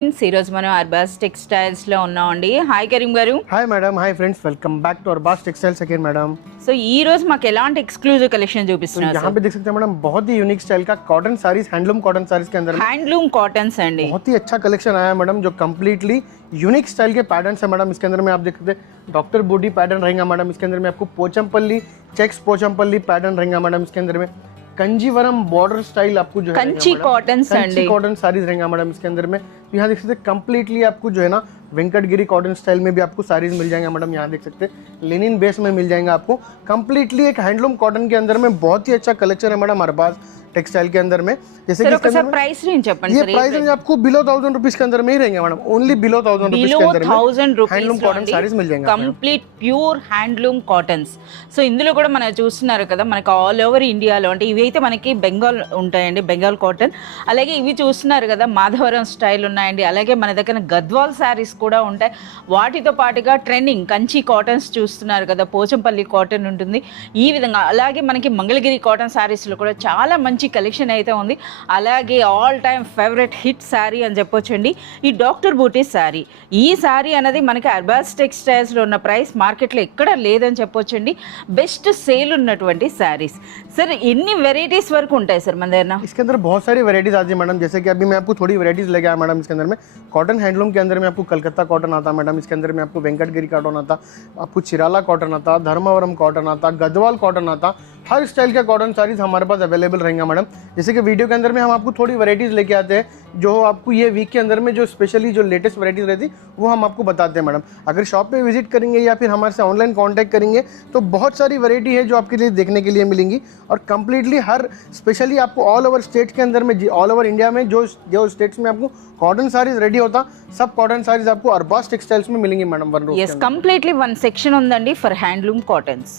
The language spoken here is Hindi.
ఈ రోజు మనం అర్బాస్ టెక్స్టైల్స్ లో ఉన్నామండి. హాయ్ కరీం గారు. Hi madam, hi friends, welcome back to Arbaz textiles again madam. So ఈ రోజు మాకు ఎలాంటి ఎక్స్క్లూజివ్ కలెక్షన్ तो చూపిస్తున్నారు? यहाँ पे देख सकते हैं मैडम, बहुत ही यूनिक स्टाइल का cotton saris, handloom cotton saris के अंदर में హ్యాండ్లూమ్ కాటన్స్ అండి. बहुत ही अच्छा कलेक्शन आया है मैडम, जो कम्प्लीटली यूनिक स्टाइल के पैटर्न्स है मैडम। इसके अंदर में आप देख सकते हैं डॉक्टर बूटी पैटर्न रहेगा मैडम। इसके अंदर में आपको पोचमपल्ली चेक्स पोचमपल्ली पैटर्न रहेगा मैडम। इसके अंदर में कंजीवरम बॉर्डर स्टाइल आपको जो है కంచి కాటన్స్ అండి. कंची कॉटन साड़ीज रहेगा मैडम। इसके अंदर में यहाँ देख सकते हैं कम्प्लीटली आपको जो है ना वेंकटगिरी कॉटन स्टाइल में भी आपको साड़ीज मिल जाएंगे मैडम। यहाँ देख सकते हैं लिनिन बेस में मिल जाएंगे आपको। कम्प्लीटली एक हैंडलूम कॉटन के अंदर में बहुत ही अच्छा कलेक्शन है मैडम अरबाज टेक्सटाइल के अंदर में। जैसे सर कि ఒకసారి ప్రైస్ రేంజ్ చెప్పండి ये సార్. प्राइस रेंज आपको बिलो 1000 रुपीज के अंदर में ही रहेंगे madam. Only below 1000 rupees below के अंदर में 1000 हैंडलूम कॉटन రూపీస్ साड़ीज मिल जाएंगे आपको। Complete pure handloom cottons. So ఇందులో కూడా మనం చూస్తున్నారు కదా, మనకి ఆల్ ఓవర్ ఇండియాలో అంటే ఇవి అయితే మనకి బెంగాల్ ఉంటాయండి, బెంగాల్ కాటన్. అలాగే ఇవి చూస్తున్నారు కదా మాధవరం స్టైల్ ఉన్నాయండి. అలాగే మన దగ్గర గద్వాల్ శారీస్ కూడా ఉంటాయి. వాటితో పాటుగా ట్రెండింగ్ కంచి కాటన్స్ చూస్తున్నారు కదా, పోచంపల్లి కాటన్ ఉంటుంది ఈ విధంగా. అలాగే మనకి మంగళగిరి కాటన్ శారీస్లో కూడా చాలా మంచి కలెక్షన్ అయితే ఉంది. అలాగే all time favourite hit sari అని చెప్పొచ్చండి ఈ డాక్టర్ బూటీ శారీ. ఈ శారీ అనేది మనకి అర్బాస్ టెక్స్టైల్స్లో ఉన్న ప్రైస్ మార్కెట్లో ఎక్కడ లేదని చెప్పొచ్చండి. బెస్ట్ సేల్ ఉన్నటువంటి శారీస్. సార్ ఎన్ని వెరైటీస్ వరకు ఉంటాయి సార్ మన దగ్గర? इसके अंदर बहुत सारी वैरायटीज आती है मैडम। जैसे कि अभी मैं आपको थोड़ी वैरायटीज लेके आया मैडम। इसके अंदर में कॉटन हैंडलूम के अंदर में आपको कलकत्ता कॉटन आता है मैडम। इसके अंदर में आपको वेंकटगिरी कॉटन आता, आपको चिराला कॉटन आता, धर्मावरम कॉटन आता, गदवाल कॉटन आता। हर स्टाइल का कॉटन साड़ीज हमारे पास अवेलेबल रहेंगे मैडम। जैसे कि वीडियो के अंदर में हम आपको थोड़ी वैरायटीज लेके आते हैं, जो आपको ये वीक के अंदर में जो स्पेशली जो लेटेस्ट वैरायटीज रहती वो हम आपको बताते हैं मैडम। अगर शॉप पे विजिट करेंगे या फिर हमारे से ऑनलाइन कांटेक्ट करेंगे तो बहुत सारी वैरायटी है जो आपके लिए देखने के लिए मिलेंगी। और कंप्लीटली हर स्पेशली आपको ऑल ओवर स्टेट के अंदर में, ऑल ओवर इंडिया में जो जो स्टेट्स में आपको कॉटन साड़ीज रेडी होता, सब कॉटन साड़ीज आपको अरबाज टेक्सटाइल्स में मिलेंगी madam. Yes, completely one section ఉందండి ఫర్ హ్యాండ్లూమ్ కాటన్స్.